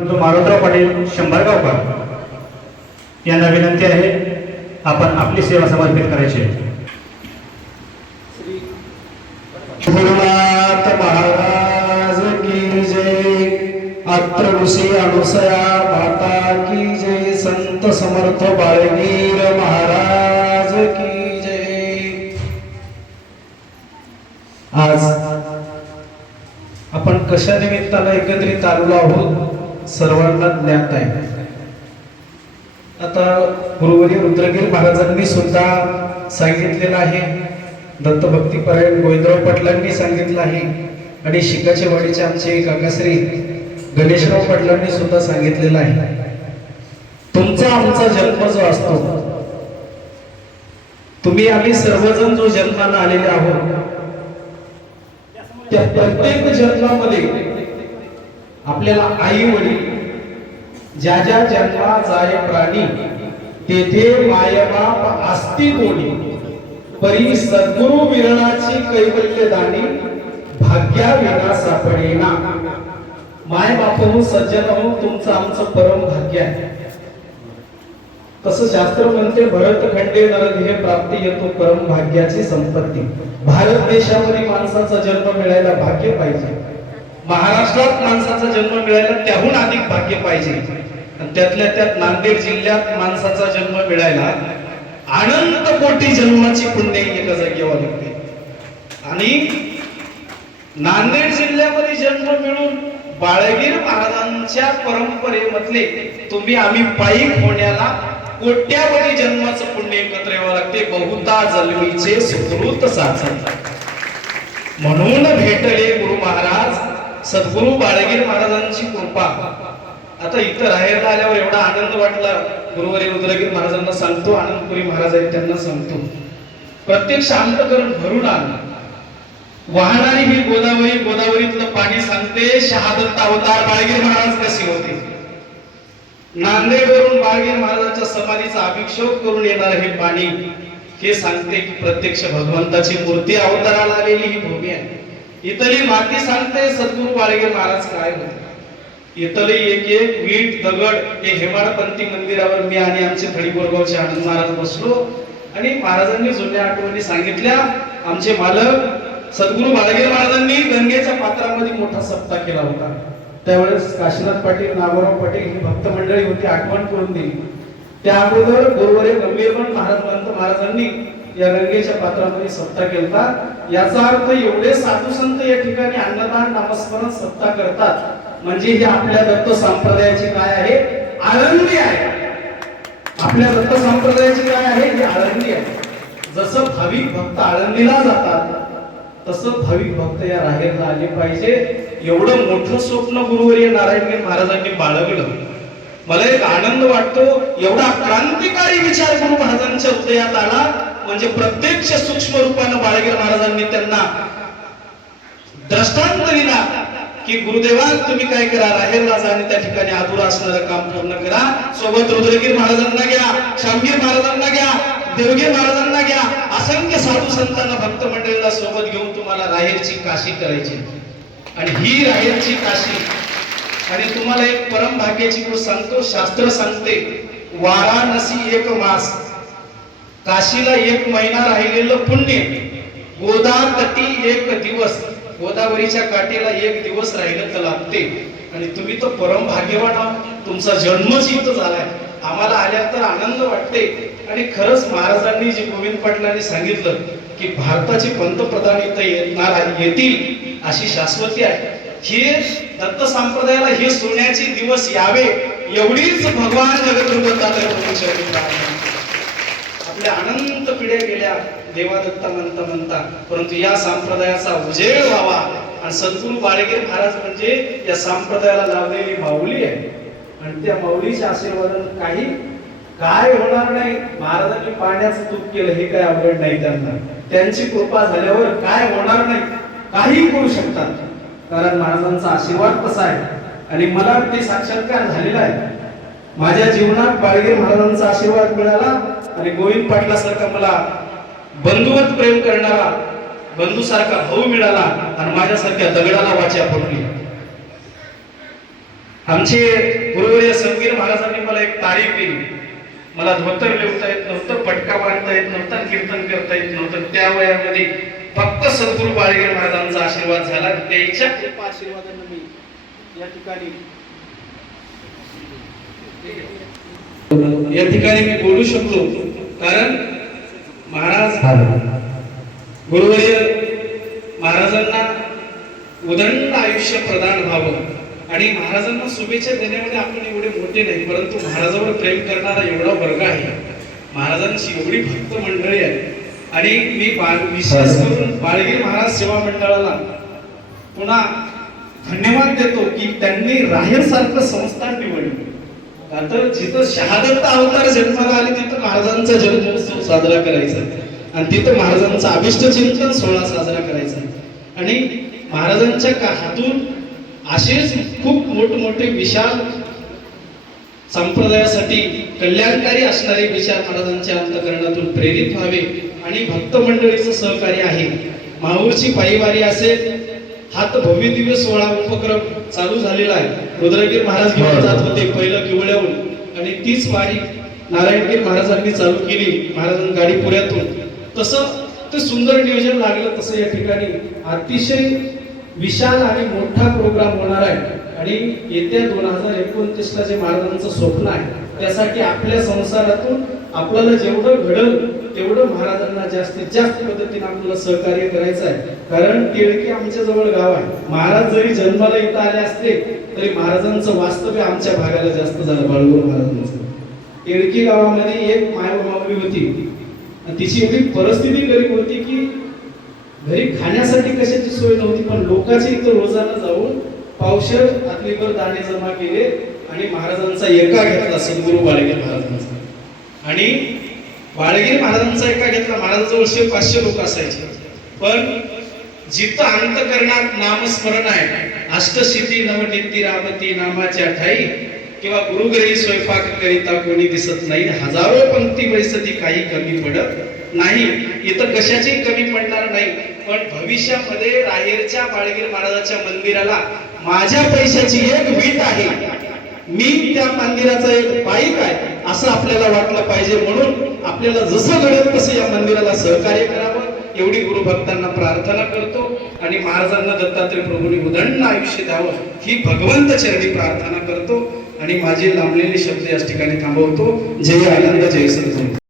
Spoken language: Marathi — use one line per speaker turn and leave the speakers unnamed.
परंतु मारुतराव पाटील शंभरगावकर यांना विनंती आहे आपण आपली सेवा समर्पित करायची
महाराज की जय. अत्र ऋषी अनुसया माता की जय. संत समर्थ बाळवीर महाराज की जय. आज आपण कशा निमित्तानं एकत्रित आलेलो आहोत? सर्वांना ज्ञात आहे आता गुरुवरी रुद्रगिरी महाराजांनी सुद्धा सांगितलेलं आहे. दत्तभक्तीपरायण गोविंदराव पाटलांनी सांगितलं आहे. आणि शिकाचे वाडीचे आमचे काकाश्री गणेशराव पाटलांनी सुद्धा सांगितलेलं आहे. तुमचा आमचा जन्म जो असतो तुम्ही आम्ही सर्वजण जो जन्माला आलेले आहोत त्या प्रत्येक जन्मामध्ये आपल्याला आई वडील ज्या ज्या जन्मा जाय प्राणी तेथे मायबाप आस्ती कोणी परी सद्गुरु विरणाची कैवल्य दानी भाग्या विना सापडेना. माय बाप हो सज्जन हो तुमचं आमचं परम भाग्य आहे. तसं शास्त्र म्हणते भरत खंडे नरदेह प्राप्ती येतो परम भाग्याची संपत्ती. भारत देशामध्ये माणसाचा जन्म मिळायला भाग्य पाहिजे. महाराष्ट्रात माणसाचा जन्म मिळायला त्याहून अधिक भाग्य पाहिजे. त्यातल्या त्यात नांदेड जिल्ह्यात माणसाचा जन्म मिळायला अनंत कोटी जन्माची पुण्य एका जागेवर लागते. आणि नांदेड जिल्ह्यामध्ये जन्म मिळून बाळगीर महाराजांच्या परंपरेमधले तुम्ही आम्ही पायी होण्याला कोट्यावधी जन्माचं पुण्य एकत्र यावं लागते. बहुता जन्मीचे सुकृत साधन. म्हणून भेटले गुरु महाराज सद्गुरु बाळगीर महाराजांची कृपा. आता इथं राहायला आल्यावर एवढा आनंद वाटला. गुरुवारी रुद्रगीर महाराजांना सांगतो आनंदपुरी महाराज आहेत त्यांना सांगतो. प्रत्येक शांतकरण भरून आलं वाहणारी ही गोदावरी गोदावरीतलं पाणी सांगते शहादत्त अवतार बाळगीर महाराज कसे होते? नांदेडवरून बाळगीर महाराजांच्या समाधीचा अभिषेक करून येणार हे पाणी हे सांगते की प्रत्यक्ष भगवंताची मूर्ती अवताराला आलेली ही भूमी आहे. इथली माती सांगते सद्गुरु बाळगे महाराज काय होते इथले एक एक वीट दगड हे हेमाडपंथी मंदिरावर मी आणि आमचे थडी बोरगावचे आनंद महाराज बसलो. आणि महाराजांनी जुन्या आठवणी सांगितल्या. आमचे मालक सद्गुरु बाळगीर महाराजांनी गंगेच्या पात्रामध्ये मोठा सप्ताह केला होता. त्यावेळेस काशीनाथ पाटील नागोराव पाटील ही भक्त मंडळी होती आठवण करून दिली. त्या अगोदर गुरुवारी गंभीरमन महाराज महाराजांनी या गंगेच्या पात्रामध्ये सप्ताह केलता. याचा अर्थ एवढे साधू संत या ठिकाणी अन्नदान नामस्मरण सप्ताह करतात. म्हणजे हे आपल्या दत्त संप्रदायाची काय आहे? आळंदी आहे. आपल्या दत्त संप्रदायाची काय आहे? ही आळंदी आहे. जसं भाविक भक्त आळंदीला जातात तसं भाविक भक्त या राहेरला आले पाहिजे. एवढं मोठं स्वप्न गुरुवर्य नारायणगीर महाराजांनी बाळगलं. मला एक आनंद वाटतो एवढा क्रांतिकारी विचार गुरु महाराजांच्या उदयात आला. म्हणजे प्रत्यक्ष सूक्ष्म रूपानं बाळगीर महाराजांनी त्यांना दृष्टांत दिला की गुरुदेवा तुम्ही काय करा राहेरला जा आणि त्या ठिकाणी अधुरा असणारं काम पूर्ण करा. सोबत रुद्रगीर महाराजांना घ्या शामगीर महाराजांना घ्या देवगीर महाराजांना घ्या असंख्य साधू संतांना भक्त मंडळीला सोबत घेऊन तुम्हाला राहेरची काशी करायची आणि ही राहेरची काशी आणि तुम्हाला एक परम भाग्याची गोष्ट सांगतो शास्त्र सांगते वाराणसी एक मास. काशीला एक महिना राहिलेलं पुण्य. गोदाकटी एक दिवस. गोदावरीच्या काठीला एक दिवस राहिलं तर लागते. आणि तुम्ही तर परम भाग्यवान आहात. तुमचा जन्मच इथं झालाय. आम्हाला आल्या तर आनंद वाटते. आणि खरंच महाराजांनी जे गोविंद पाटलांनी सांगितलं की भारताचे पंतप्रधान इथं येणार येतील अशी शाश्वती आहे. हे दत्त संप्रदायाला हे सोन्याचे दिवस यावे एवढीच भगवान जगद्गुरु त्या अनंत पिढ्या गेल्या देवादत्ता म्हणता म्हणता. परंतु या संप्रदायाचा उजेड व्हावा आणि सद्गुरु बाळगीर महाराज म्हणजे या संप्रदायाला लावलेली माऊली आहे. आणि त्या माऊलीच्या आशीर्वादाने काही काय होणार नाही. महाराजांनी पाण्याचं तूप केलं हे काय अवघड नाही त्यांना. त्यांची कृपा झाल्यावर काय होणार नाही. काही करू शकतात. कारण महाराजांचा आशीर्वाद कसा आहे? आणि मला ते साक्षात्कार झालेला आहे. माझ्या जीवनात बाळगीर महाराजांचा आशीर्वाद मिळाला आणि गोविंद पाटलासारखा मला बंधुवत प्रेम करणारा बंधूसारखा भाऊ मिळाला आणि माझ्यासारख्या दगडाला वाचा पडली. आमचे गुरुवर्य संगीर महाराजांनी मला एक तारीख दिली. मला धोतर लिवता येत नव्हतं पटका बांधता येत नव्हतं कीर्तन करता येत नव्हतं. त्या वयामध्ये फक्त सद्गुरु बाळगीर महाराजांचा आशीर्वाद झाला. त्याच्या आशीर्वादानं मी या ठिकाणी या ठिकाणी मी बोलू शकलो कारण महाराज गुरुवर्य महाराजांना उदंड आयुष्य प्रदान व्हावं आणि महाराजांना शुभेच्छा देण्यामध्ये आपण एवढे मोठे नाही परंतु महाराजावर प्रेम करणारा एवढा वर्ग आहे. महाराजांची एवढी भक्त मंडळी आहे आणि मी विशेष करून बाळगीर महाराज सेवा मंडळाला पुन्हा धन्यवाद देतो की त्यांनी राहेर सारखं संस्थान निवडलं. तर जिथं शहादत्त अवतार जन्माला आले तिथं महाराजांचा जन्मोत्सव साजरा करायचा. आणि तिथं महाराजांचा अभिष्ट चिंतन सोहळा साजरा करायचा. आणि महाराजांच्या का हातून असेच खूप मोठमोठे विशाल संप्रदायासाठी कल्याणकारी असणारे विचार महाराजांच्या अंतकरणातून प्रेरित व्हावे. आणि भक्त मंडळीचं सहकार्य आहे. माहूरची पायीवारी असेल हा तर भव्य दिव्य सोहळा उपक्रम चालू झालेला आहे. रुद्रगीर महाराज घेऊन जात होते पहिलं किवळ्याहून. आणि तीच वारी नारायणगीर महाराजांनी चालू केली महाराजांनी गाडी पुण्यातून तसं ते सुंदर नियोजन लागलं तसं या ठिकाणी. अतिशय विशाल आणि मोठा प्रोग्राम होणार आहे. आणि येत्या दोन हजार एकोणतीस ला जे महाराजांचं स्वप्न आहे त्यासाठी आपल्या संसारातून आपल्याला जेवढं घडल तेवढं महाराजांना जास्तीत जास्त पद्धतीने आपल्याला सहकार्य करायचं आहे. कारण केळकी आमच्या जवळ गाव आहे. महाराज जरी जन्माला इथं आले असते तरी महाराजांचं वास्तव्य आमच्या भागाला जास्त झालं. बाळगूर महाराजांचं. केळकी गावामध्ये एक माय होती. तिची एवढी परिस्थिती गरीब होती की घरी खाण्यासाठी कशाची सोय नव्हती पण लोकांची इथं रोजाना जाऊन पावशर आतलीकर दाणे जमा केले आणि महाराजांचा एका घेतला. सद्गुरु बाळगीर महाराजांचा. आणि बाळगीर महाराजांचा एका घेतला. महाराजांजवळ शे पाचशे लोक असायचे. पण जिथं अंतकरणात नामस्मरण आहे अष्टशिती नवनिती रामती नामाच्या ठाई किंवा गुरुग्रही स्वयंपाक करिता कोणी दिसत नाही हजारो पंक्ती बैसती काही कमी पडत नाही. इथं कशाची कमी पडणार नाही. पण भविष्यामध्ये राहेरच्या बाळगीर महाराजाच्या मंदिराला माझ्या पैशाची एक वीट आहे. मी त्या मंदिराचा एक बाईक आहे. असं आपल्याला वाटलं पाहिजे म्हणून आपल्याला जसं घडेल तसं या मंदिराला सहकार्य करावं. एवढी गुरुभक्तांना प्रार्थना करतो आणि महाराजांना दत्तात्रय प्रभूंनी उदंड आयुष्य द्यावं ही भगवंत चरणी प्रार्थना करतो. आणि माझे लांबलेले शब्द या ठिकाणी थांबवतो. जय आनंद जय सर